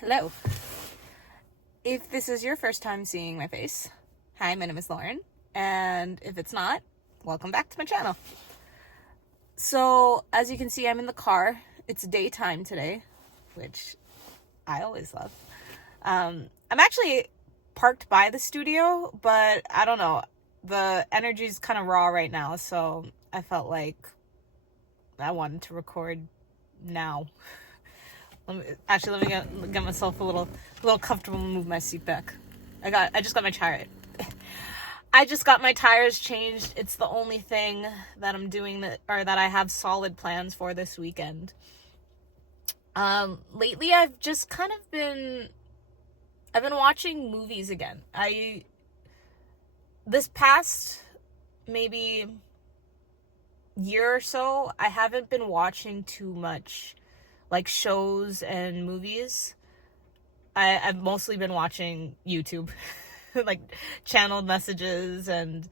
Hello. If this is your first time seeing my face, hi, my name is Lauren, and if it's not, welcome back to my channel. So, as you can see, I'm in the car. It's daytime today, which I always love. I'm actually parked by the studio, but I don't know. The energy's kind of raw right now, so I felt like I wanted to record now. Let me get myself a little comfortable and move my seat back. I just got my tire. I just got my tires changed. It's the only thing that I'm doing that I have solid plans for this weekend. Lately I've just kind of been watching movies again. This past maybe year or so, I haven't been watching too much like shows and movies. I've mostly been watching YouTube, like channeled messages and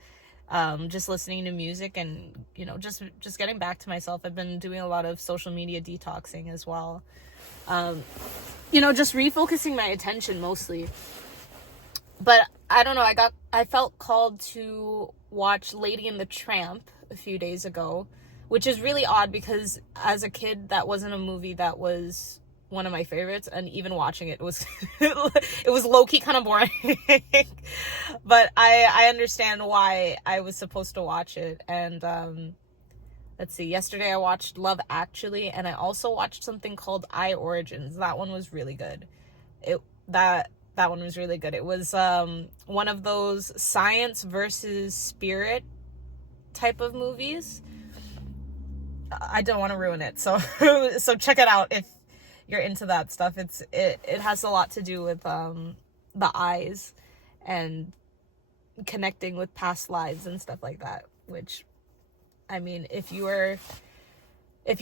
just listening to music and, just getting back to myself. I've been doing a lot of social media detoxing as well. Just refocusing my attention mostly. But I don't know, I felt called to watch Lady and the Tramp a few days ago, which is really odd because as a kid, that wasn't a movie that was one of my favorites, and even watching it was it was low-key kind of boring. But I understand why I was supposed to watch it. And let's see, yesterday I watched Love Actually, and I also watched something called I Origins. That one was really good. That one was really good. It was one of those science versus spirit type of movies. I don't want to ruin it, so check it out if you're into that stuff. It has a lot to do with the eyes and connecting with past lives and stuff like that, which, I mean, if you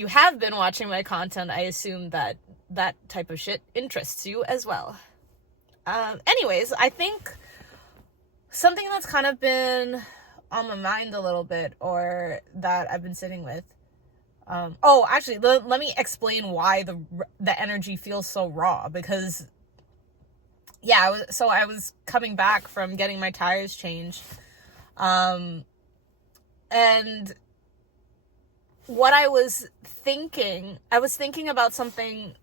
have been watching my content, I assume that type of shit interests you as well. Anyways, I think something that's kind of been on my mind a little bit, or that I've been sitting with, actually, let me explain why the energy feels so raw, because I was coming back from getting my tires changed, and what I was thinking about something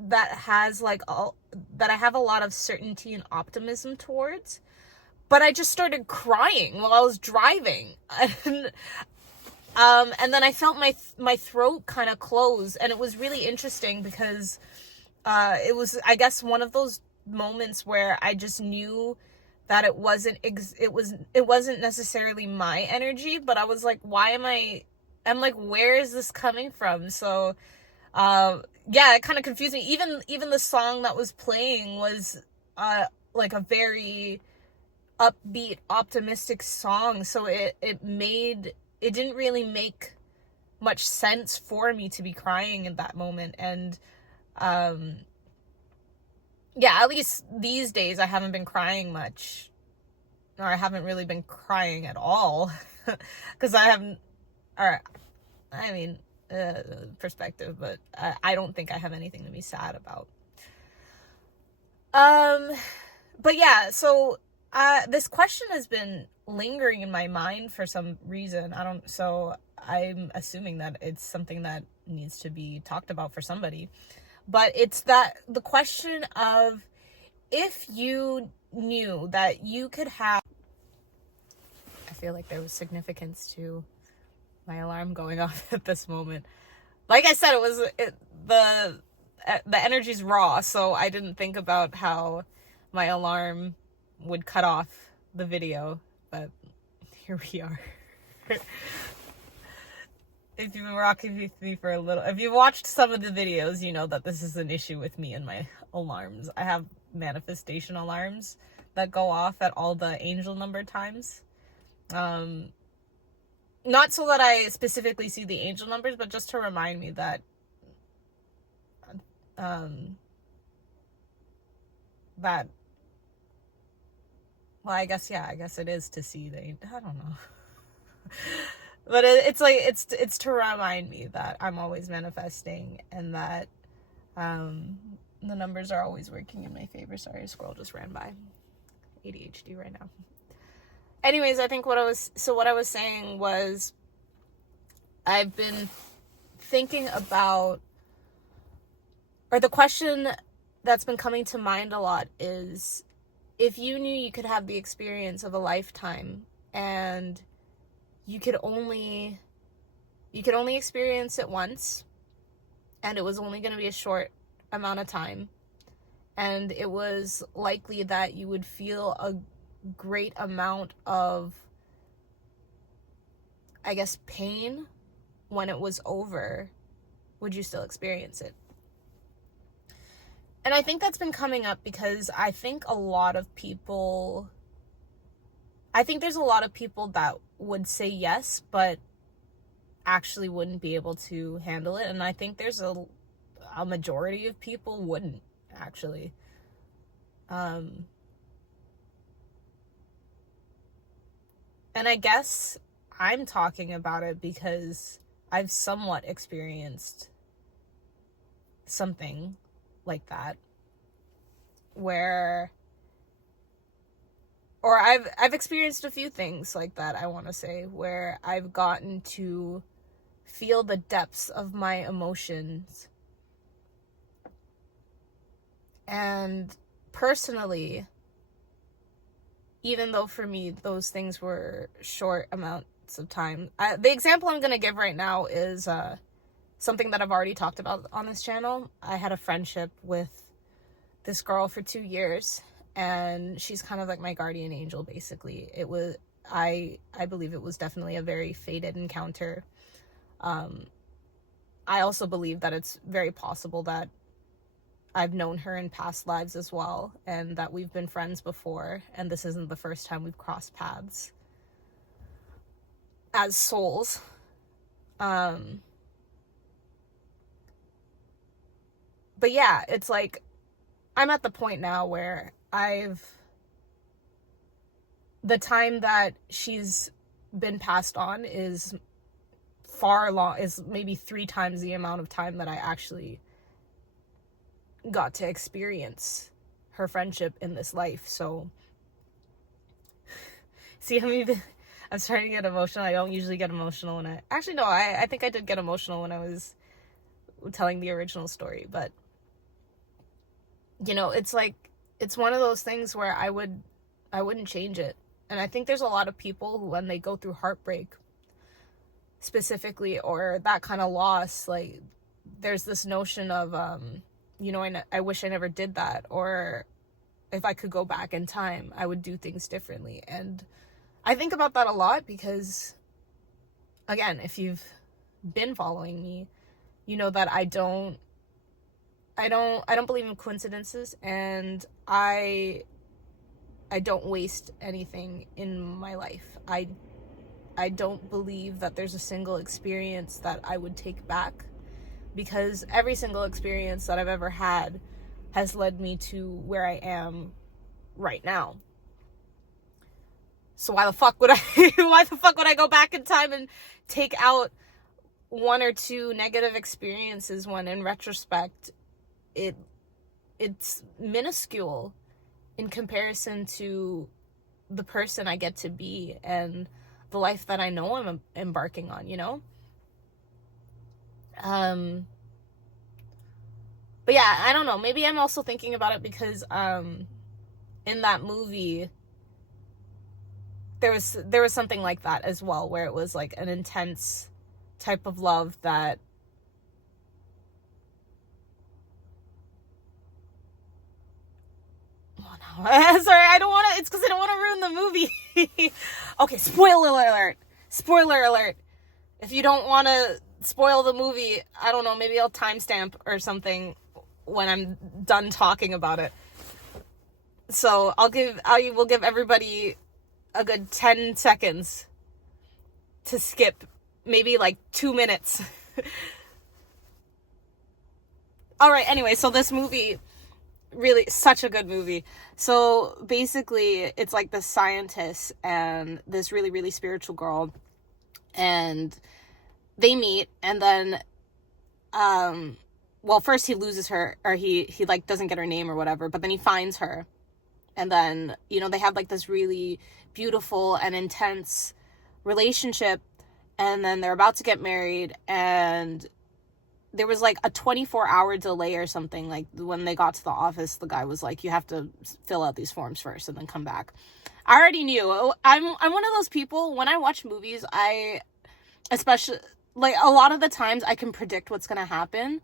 that has that I have a lot of certainty and optimism towards, but I just started crying while I was driving. And then I felt my throat kind of close, and it was really interesting because it was, I guess, one of those moments where I just knew that it wasn't necessarily my energy, but I was like, I'm like, where is this coming from? So it kind of confused me. Even the song that was playing was like a very upbeat, optimistic song, so it didn't really make much sense for me to be crying in that moment. And at least these days I haven't been crying much, or I haven't really been crying at all, because perspective, but I don't think I have anything to be sad about. But yeah, so this question has been lingering in my mind for some reason. So I'm assuming that it's something that needs to be talked about for somebody. But it's the question of, if you knew that you could have... I feel like there was significance to my alarm going off at this moment. Like I said, the energy's raw, so I didn't think about how my alarm would cut off the video, but here we are. If you've been rocking with me for a little, if you've watched some of the videos, you know that this is an issue with me and my alarms. I have manifestation alarms that go off at all the angel number times. Not so that I specifically see the angel numbers, but just to remind me that I guess it is to see I don't know. But it's to remind me that I'm always manifesting, and that The numbers are always working in my favor. Sorry, a squirrel just ran by. ADHD right now. Anyways, I think what I was saying was, I've been thinking about, or the question that's been coming to mind a lot is, if you knew you could have the experience of a lifetime and you could only experience it once, and it was only going to be a short amount of time, and it was likely that you would feel a great amount of, I guess, pain when it was over, would you still experience it? And I think that's been coming up because I think there's a lot of people that would say yes, but actually wouldn't be able to handle it. And I think there's a majority of people wouldn't, actually. And I guess I'm talking about it because I've somewhat experienced something like that, or I've experienced a few things like that, I want to say, where I've gotten to feel the depths of my emotions. And personally, even though for me those things were short amounts of time, the example I'm going to give right now is something that I've already talked about on this channel. I had a friendship with this girl for 2 years, and she's kind of like my guardian angel, basically. It was, I believe it was definitely a very fated encounter. I also believe that it's very possible that I've known her in past lives as well, and that we've been friends before, and this isn't the first time we've crossed paths as souls. But yeah, it's like, I'm at the point now where the time that she's been passed on is maybe 3 times the amount of time that I actually got to experience her friendship in this life. So, see, I'm starting to get emotional. I don't usually get emotional when I think I did get emotional when I was telling the original story, but it's like, it's one of those things where I wouldn't change it. And I think there's a lot of people who, when they go through heartbreak specifically, or that kind of loss, like, there's this notion of, I wish I never did that, or if I could go back in time, I would do things differently. And I think about that a lot because, again, if you've been following me, you know that I don't believe in coincidences, and I don't waste anything in my life. I don't believe that there's a single experience that I would take back, because every single experience that I've ever had has led me to where I am right now. So why the fuck would I go back in time and take out 1 or 2 negative experiences when, in retrospect, it's minuscule in comparison to the person I get to be and the life that I know I'm embarking on, But yeah, I don't know. Maybe I'm also thinking about it because in that movie there was something like that as well, where it was like an intense type of love that sorry, I don't want to, it's because I don't want to ruin the movie. Okay, spoiler alert. If you don't want to spoil the movie, I don't know, maybe I'll timestamp or something when I'm done talking about it. So I will give everybody a good 10 seconds to skip, maybe like 2 minutes. All right, anyway, so this movie, really such a good movie. So basically, it's like the scientist and this really, really spiritual girl, and they meet, and then well, first he loses her, or he like doesn't get her name or whatever, but then he finds her, and then, you know, they have like this really beautiful and intense relationship, and then they're about to get married, and there was like a 24-hour delay or something. Like when they got to the office, the guy was like, you have to fill out these forms first and then come back. I already knew. I'm one of those people, when I watch movies, I, especially, like, a lot of the times I can predict what's going to happen.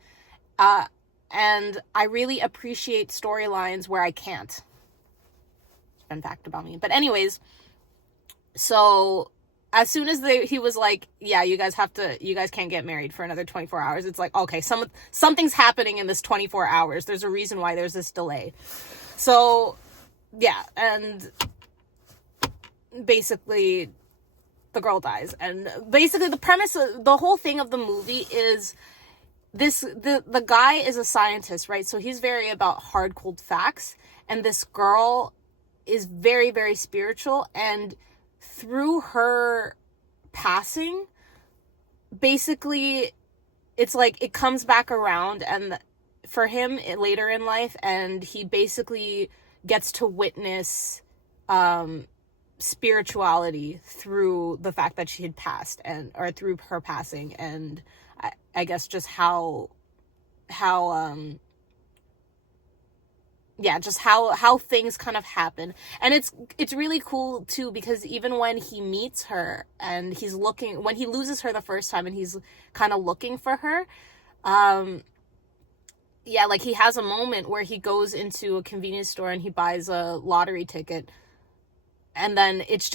And I really appreciate storylines where I can't. Fun fact about me. But anyways, so as soon as he was like, yeah, you guys can't get married for another 24 hours. It's like, okay, something's happening in this 24 hours. There's a reason why there's this delay. So yeah, and basically the girl dies. And basically the premise, the whole thing of the movie is the guy is a scientist, right? So he's very about hard, cold facts. And this girl is very, very spiritual. And through her passing, basically, it's like it comes back around, and for him later in life, and he basically gets to witness spirituality through the fact that she had passed, or through her passing, and I guess just how things kind of happen. And it's really cool too, because even when he meets her and when he loses her the first time and he's kind of looking for her, like he has a moment where he goes into a convenience store and he buys a lottery ticket, and then he's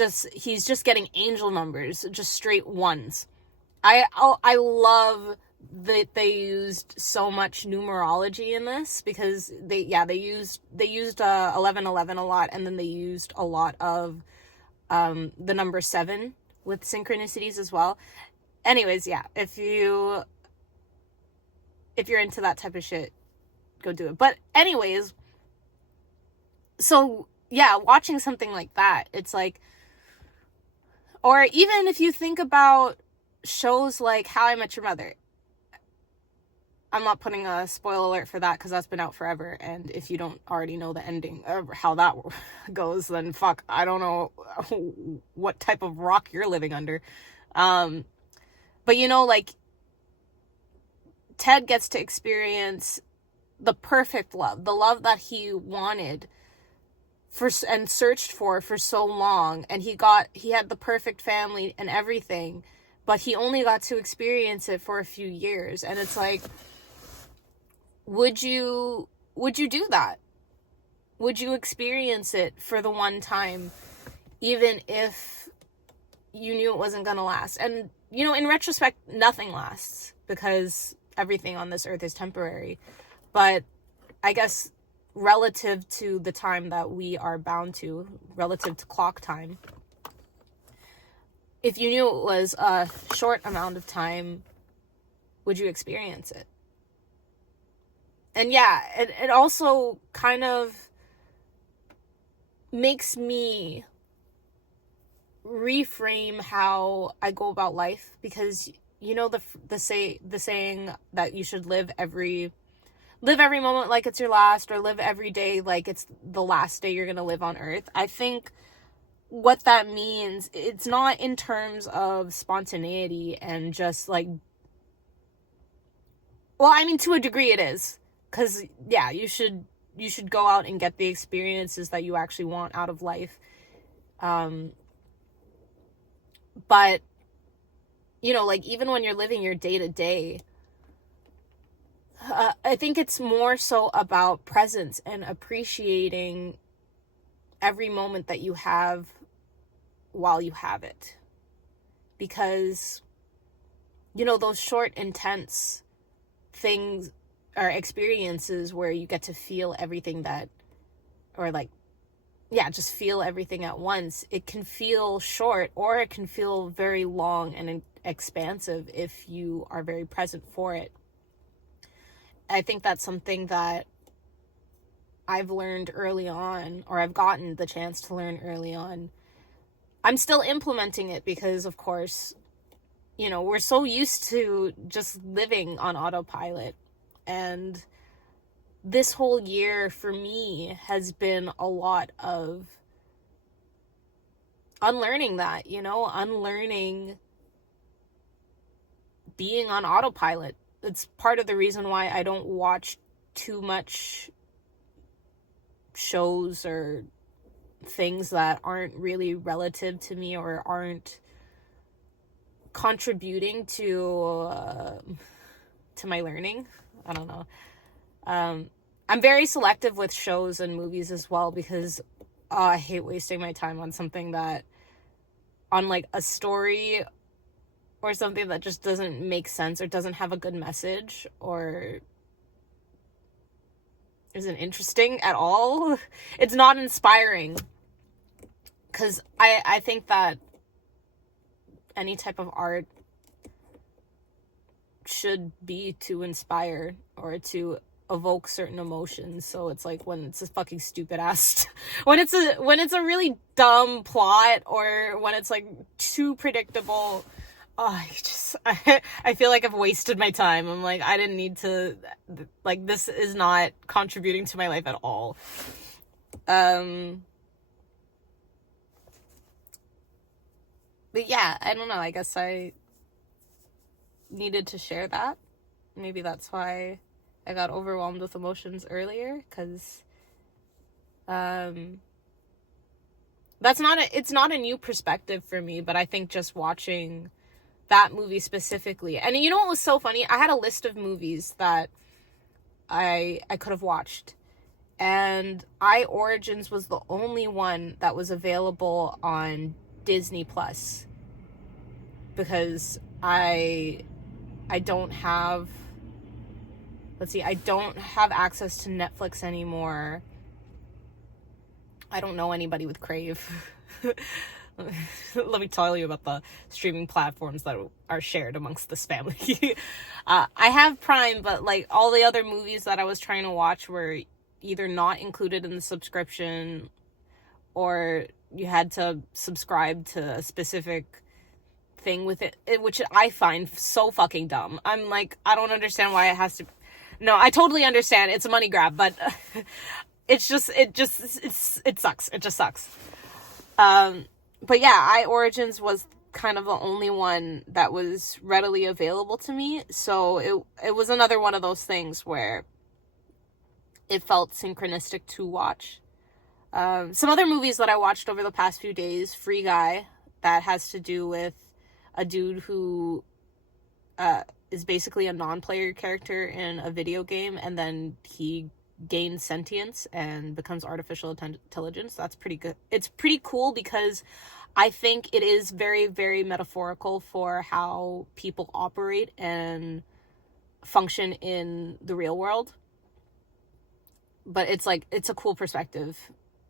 just getting angel numbers, just straight ones. I love that they used so much numerology in this, because they used 1111 a lot, and then they used a lot of the number 7 with synchronicities as well. Anyways, yeah, if you're into that type of shit, go do it. But anyways, so yeah, watching something like that, it's like, or even if you think about shows like How I Met Your Mother. I'm not putting a spoiler alert for that, because that's been out forever, and if you don't already know the ending or how that goes, then fuck, I don't know what type of rock you're living under. But you know, like, Ted gets to experience the perfect love, the love that he wanted and searched for so long, and he had the perfect family and everything, but he only got to experience it for a few years. And it's like, would you do that? Would you experience it for the one time, even if you knew it wasn't gonna last? And, you know, in retrospect, nothing lasts, because everything on this earth is temporary. But I guess relative to the time that we are bound to, relative to clock time, if you knew it was a short amount of time, would you experience it? And yeah, it also kind of makes me reframe how I go about life, because, you know, the saying that you should live every moment like it's your last, or live every day like it's the last day you're gonna live on earth. I think what that means, it's not in terms of spontaneity and just like, well, I mean, to a degree it is, because yeah, you should go out and get the experiences that you actually want out of life. But, you know, like, even when you're living your day to day, I think it's more so about presence and appreciating every moment that you have while you have it. Because, you know, those short, intense things or experiences where you get to feel everything just feel everything at once, it can feel short, or it can feel very long and expansive if you are very present for it. I think that's something that I've learned early on, or I've gotten the chance to learn early on. I'm still implementing it because, of course, you know, we're so used to just living on autopilot. And this whole year for me has been a lot of unlearning that, unlearning being on autopilot. It's part of the reason why I don't watch too much shows or things that aren't really relative to me or aren't contributing to my learning. I don't know. I'm very selective with shows and movies as well, because I hate wasting my time on something that, on like a story or something that just doesn't make sense or doesn't have a good message or isn't interesting at all. It's not inspiring, because I think that any type of art should be to inspire or to evoke certain emotions. So it's like, when it's a fucking stupid ass when it's a really dumb plot, or when it's like too predictable, I feel like I've wasted my time. I'm like, I didn't need to, like, this is not contributing to my life at all. But yeah, I don't know, I guess I needed to share that. Maybe that's why I got overwhelmed with emotions earlier, because it's not a new perspective for me, but I think just watching that movie specifically, and you know what was so funny? I had a list of movies that I could have watched, and Origins was the only one that was available on Disney Plus, because I don't have, I don't have access to Netflix anymore. I don't know anybody with Crave. Let me tell you about the streaming platforms that are shared amongst this family. I have Prime, but like all the other movies that I was trying to watch were either not included in the subscription, or you had to subscribe to a specific thing with it, which I find so fucking dumb. I'm like, I don't understand why it has to. No, I totally understand. It's a money grab, but it sucks. It just sucks. But yeah, Origins was kind of the only one that was readily available to me. So it was another one of those things where it felt synchronistic to watch. Some other movies that I watched over the past few days: Free Guy, that has to do with a dude who is basically a non-player character in a video game, and then he gains sentience and becomes artificial intelligence. That's pretty good. It's pretty cool, because I think it is very, very metaphorical for how people operate and function in the real world. But it's like, it's a cool perspective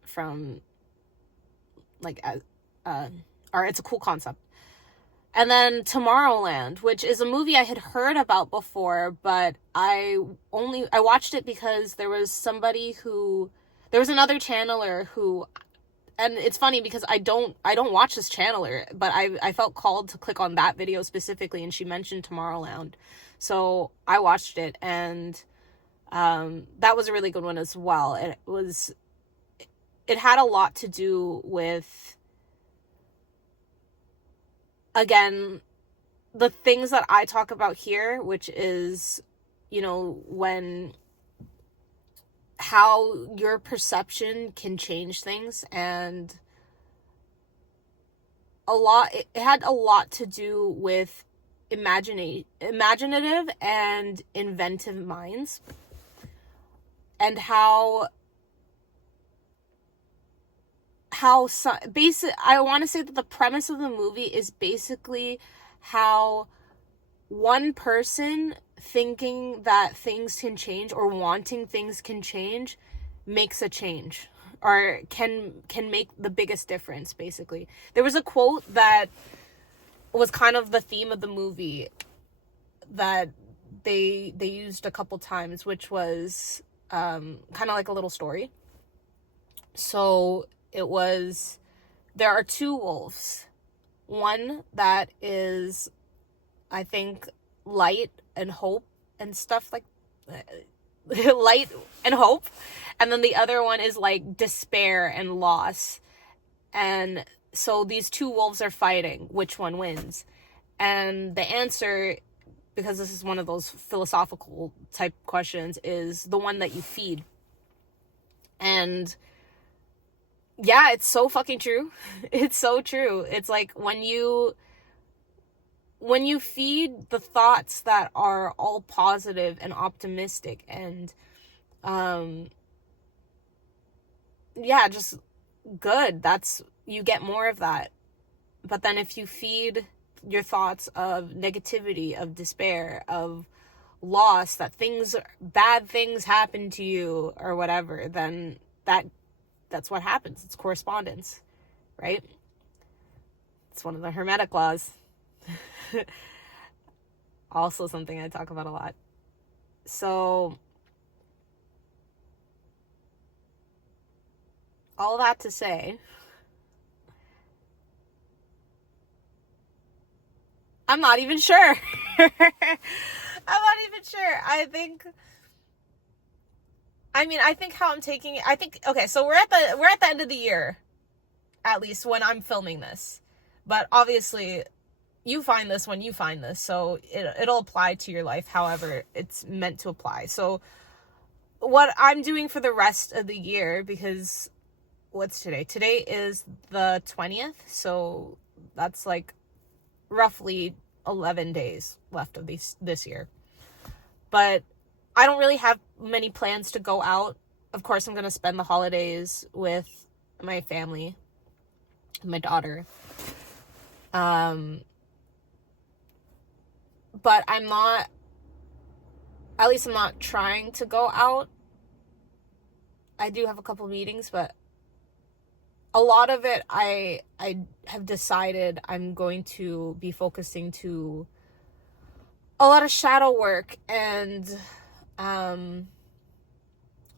from like, or it's a cool concept. And then Tomorrowland, which is a movie I had heard about before, but I watched it because there was another channeler who, and it's funny because I don't watch this channeler, but I felt called to click on that video specifically, and she mentioned Tomorrowland. So I watched it, and that was a really good one as well. It had a lot to do with, again, the things that I talk about here, which is, how your perception can change things, and it had a lot to do with imaginative and inventive minds, and I want to say that the premise of the movie is basically how one person thinking that things can change or wanting things can change makes a change, or can make the biggest difference. Basically, there was a quote that was kind of the theme of the movie that they used a couple times, which was kind of like a little story. So it was, there are two wolves. One that is, I think, light and hope and stuff like light and hope. And then the other one is like despair and loss. And so these two wolves are fighting. Which one wins? And the answer, because this is one of those philosophical type questions, is the one that you feed. And yeah, it's so fucking true. It's so true. It's like when you feed the thoughts that are all positive and optimistic and just good, you get more of that. But then if you feed your thoughts of negativity, of despair, of loss, that bad things happen to you or whatever, then that's what happens. It's correspondence, right? It's one of the Hermetic laws. Also something I talk about a lot. So all that to say, I'm not even sure. I'm not even sure. I think how I'm taking it, okay, so we're at the end of the year, at least when I'm filming this. But obviously you find this when you find this, so it'll apply to your life however it's meant to apply. So what I'm doing for the rest of the year, because what's today? Today is the 20th, so that's like roughly 11 days left of this year. But I don't really have many plans to go out. Of course, I'm going to spend the holidays with my family, my daughter. But I'm not trying to go out. I do have a couple meetings, but a lot of it I have decided I'm going to be focusing to a lot of shadow work and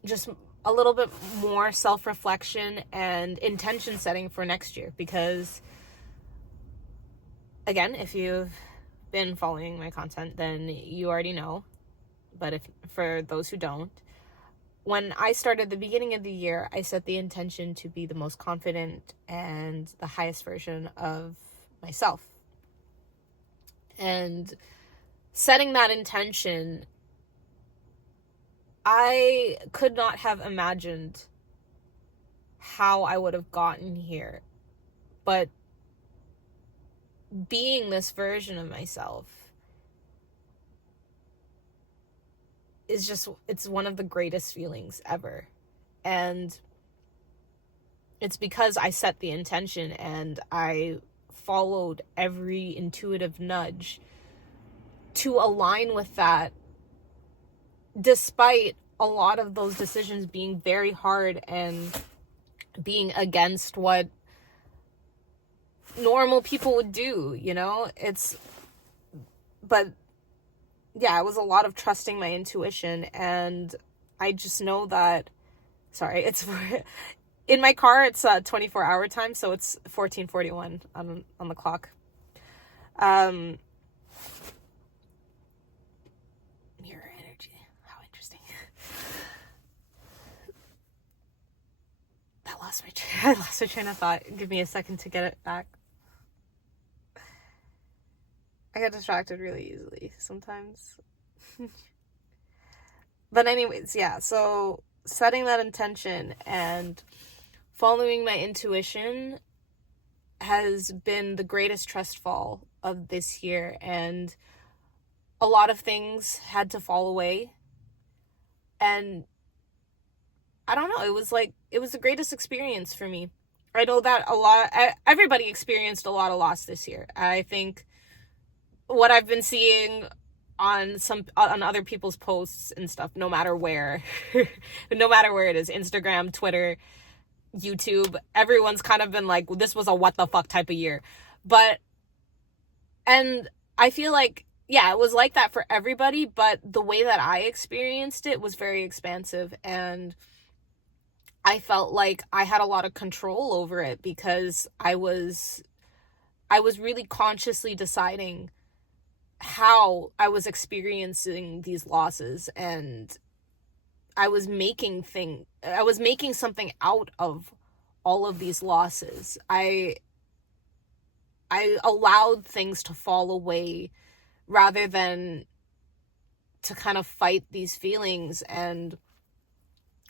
just a little bit more self-reflection and intention setting for next year. Because again, if you've been following my content, then you already know. But for those who don't, when I started the beginning of the year, I set the intention to be the most confident and the highest version of myself. And setting that intention, I could not have imagined how I would have gotten here. But being this version of myself it's one of the greatest feelings ever. And it's because I set the intention and I followed every intuitive nudge to align with that, despite a lot of those decisions being very hard and being against what normal people would do, but yeah, it was a lot of trusting my intuition. And I just know that, sorry, it's in my car, it's 24-hour time, so it's 14:41 on the clock. Mirror energy, how interesting. I lost my train of thought. Give me a second to get it back. I get distracted really easily sometimes. But anyways, yeah, so setting that intention and following my intuition has been the greatest trust fall of this year. And a lot of things had to fall away. And I don't know, it was the greatest experience for me. I know that everybody experienced a lot of loss this year. I think what I've been seeing on other people's posts and stuff, no matter where it is, Instagram, Twitter, YouTube, everyone's kind of been like, this was a what the fuck type of year. And I feel like, yeah, it was like that for everybody, but the way that I experienced it was very expansive, and I felt like I had a lot of control over it because I was really consciously deciding how I was experiencing these losses, and I was making something out of all of these losses. I allowed things to fall away rather than to kind of fight these feelings and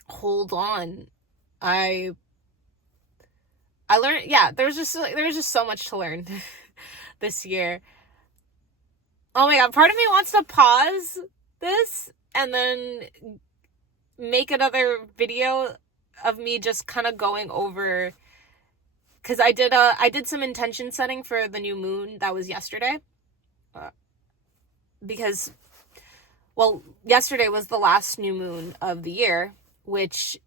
hold on. I learned, there was just so much to learn this year. Oh my god, part of me wants to pause this and then make another video of me just kind of going over, because I did some intention setting for the new moon that was yesterday, because, well, yesterday was the last new moon of the year, which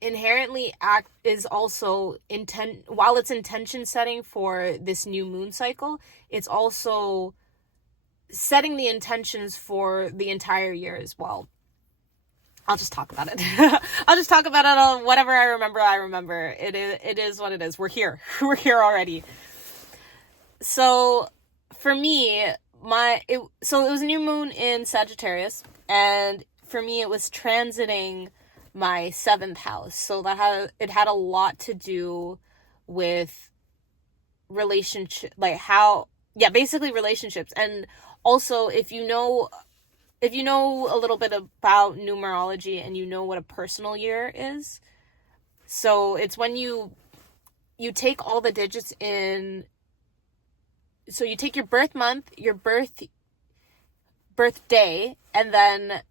inherently is also while it's intention setting for this new moon cycle, it's also setting the intentions for the entire year as well. I'll just talk about it. I'll just talk about it on whatever I remember. It is what it is. We're here. We're here already. So for me, it was a new moon in Sagittarius, and for me it was transiting my 7th house. So it had a lot to do with relationship, basically relationships. And also, if you know a little bit about numerology and you know what a personal year is, so it's when you take all the digits in, so you take your birth month, your birthday, and then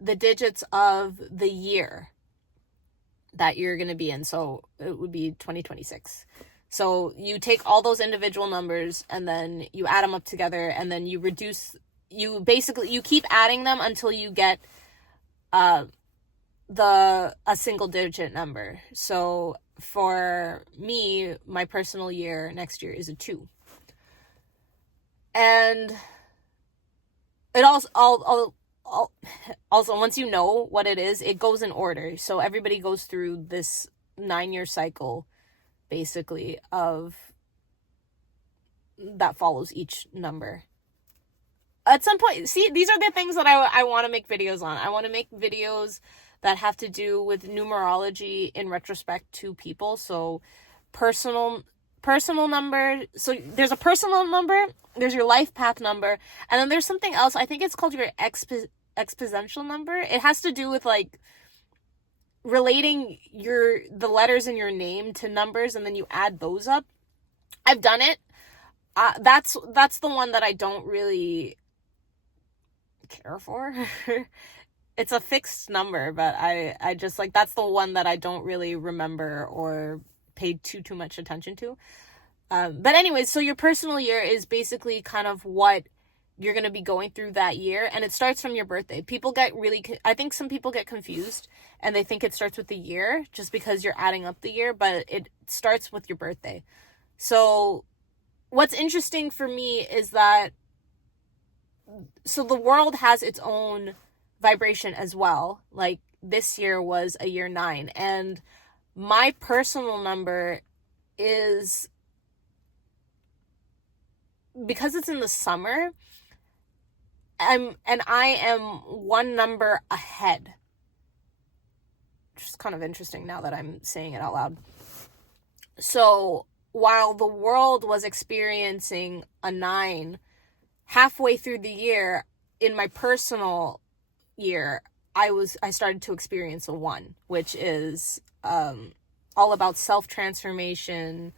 the digits of the year that you're going to be in. So it would be 2026. So you take all those individual numbers and then you add them up together, and then you keep adding them until you get a single digit number. So for me, my personal year next year is a 2. And it also once you know what it is, it goes in order. So everybody goes through this 9-year cycle, basically, of that follows each number. At some point, see, these are the things that I want to make videos on. I want to make videos that have to do with numerology in retrospect to people. So personal number. So there's a personal number, there's your life path number, and then there's something else. I think it's called your exponential number. It has to do with like relating the letters in your name to numbers, and then you add those up. I've done it. That's the one that I don't really care for. It's a fixed number, but I just like, that's the one that I don't really remember or pay too much attention to. But anyways, so your personal year is basically kind of what you're going to be going through that year, and it starts from your birthday. I think some people get confused and they think it starts with the year just because you're adding up the year, but it starts with your birthday. So what's interesting for me is that, so the world has its own vibration as well. Like this year was a year 9, and my personal number is, because it's in the summer, I am 1 number ahead, which is kind of interesting now that I'm saying it out loud. So while the world was experiencing a 9 halfway through the year, in my personal year, I started to experience a 1, which is all about self-transformation,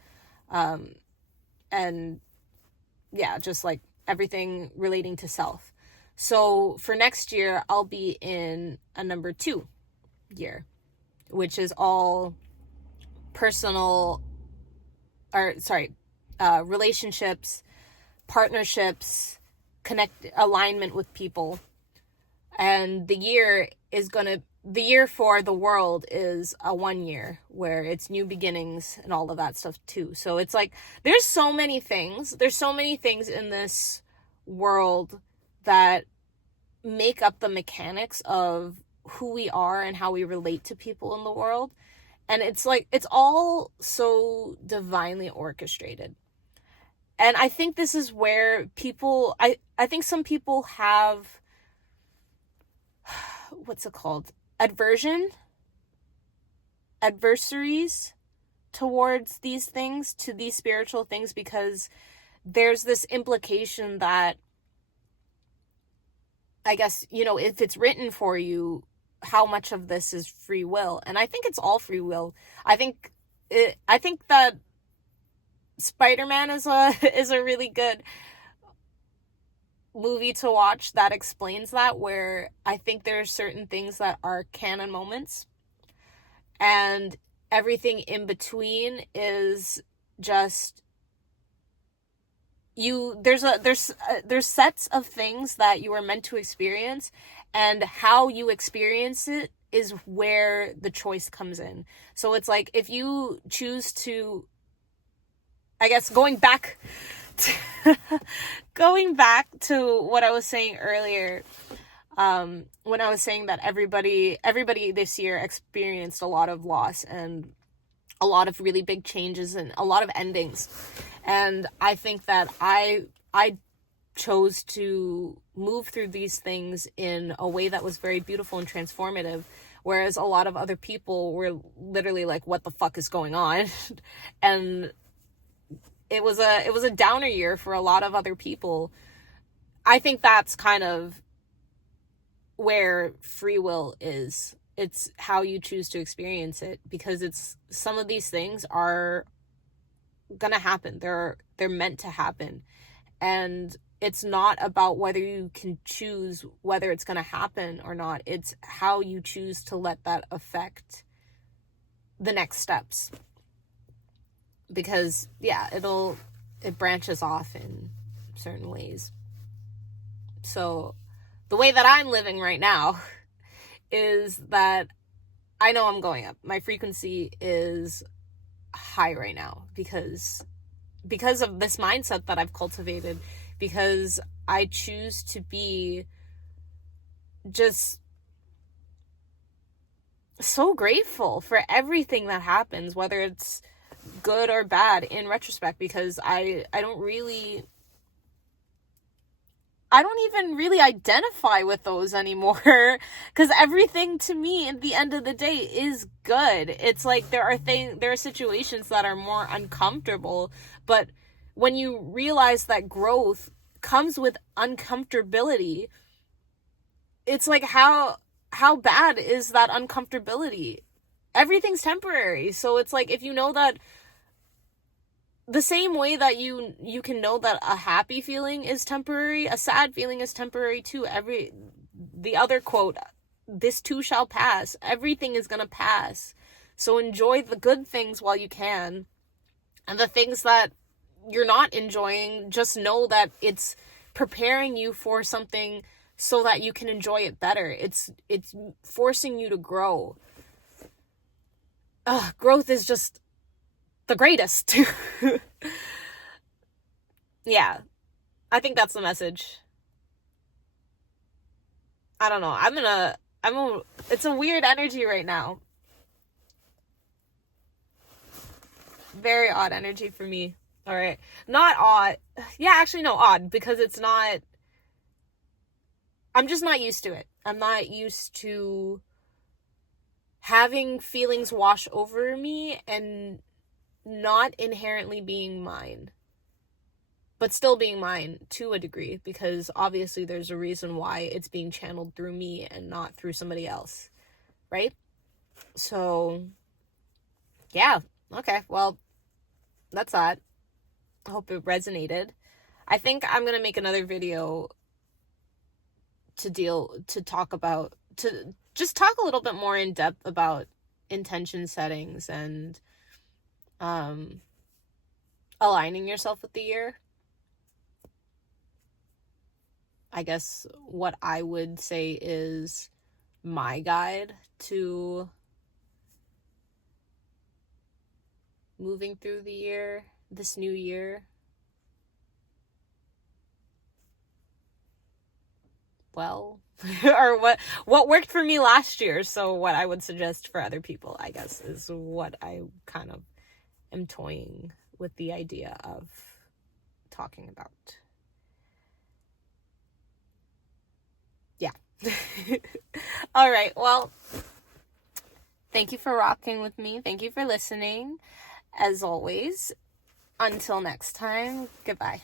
and yeah, just like everything relating to self. So for next year, I'll be in a number 2 year, which is all personal, relationships, partnerships, alignment with people. And the year for the world is a 1 year, where it's new beginnings and all of that stuff too. So it's like, there's so many things in this world that make up the mechanics of who we are and how we relate to people in the world. And it's like, it's all so divinely orchestrated. And I think this is where people, I think some people have, what's it called? Adversaries towards these things, to these spiritual things, because there's this implication that, I guess, you know, if it's written for you, how much of this is free will? And I think it's all free will. I think that Spider-Man is a really good movie to watch that explains that, where I think there are certain things that are canon moments, and everything in between is just there's sets of things that you are meant to experience, and how you experience it is where the choice comes in. So it's like, if you choose to, I guess, going back to what I was saying earlier, when I was saying that everybody this year experienced a lot of loss and a lot of really big changes and a lot of endings. And I think that I chose to move through these things in a way that was very beautiful and transformative, whereas a lot of other people were literally like, what the fuck is going on? And it was a downer year for a lot of other people. I think that's kind of where free will is. It's how you choose to experience it, because it's, some of these things are gonna happen. They're meant to happen. And it's not about whether you can choose whether it's gonna happen or not. It's how you choose to let that affect the next steps. Because, yeah, it branches off in certain ways. So the way that I'm living right now is that I know I'm going up. My frequency is high right now because of this mindset that I've cultivated, because I choose to be just so grateful for everything that happens, whether it's good or bad in retrospect, because I don't even really identify with those anymore, because everything to me at the end of the day is good. It's like there are situations that are more uncomfortable, but when you realize that growth comes with uncomfortability, it's like, how bad is that uncomfortability? Everything's temporary. So it's like, if you know that, the same way that you can know that a happy feeling is temporary, a sad feeling is temporary too. The other quote, this too shall pass. Everything is gonna pass. So enjoy the good things while you can. And the things that you're not enjoying, just know that it's preparing you for something so that you can enjoy it better. It's forcing you to grow. Growth is just the greatest. Yeah, I think that's the message. I don't know. It's a weird energy right now. Very odd energy for me. All right. Not odd. Yeah, actually, no, odd, because it's not, I'm just not used to it. I'm not used to having feelings wash over me and not inherently being mine, but still being mine to a degree, because obviously there's a reason why it's being channeled through me and not through somebody else, right? So, yeah, okay, well, that's that. I hope it resonated. I think I'm gonna make another video to just talk a little bit more in depth about intention settings and aligning yourself with the year. I guess what I would say is my guide to moving through the year, this new year. Well, or what worked for me last year, so what I would suggest for other people, I guess, is what I kind of am toying with the idea of talking about. Yeah. All right. Well, thank you for rocking with me. Thank you for listening. As always, until next time, goodbye.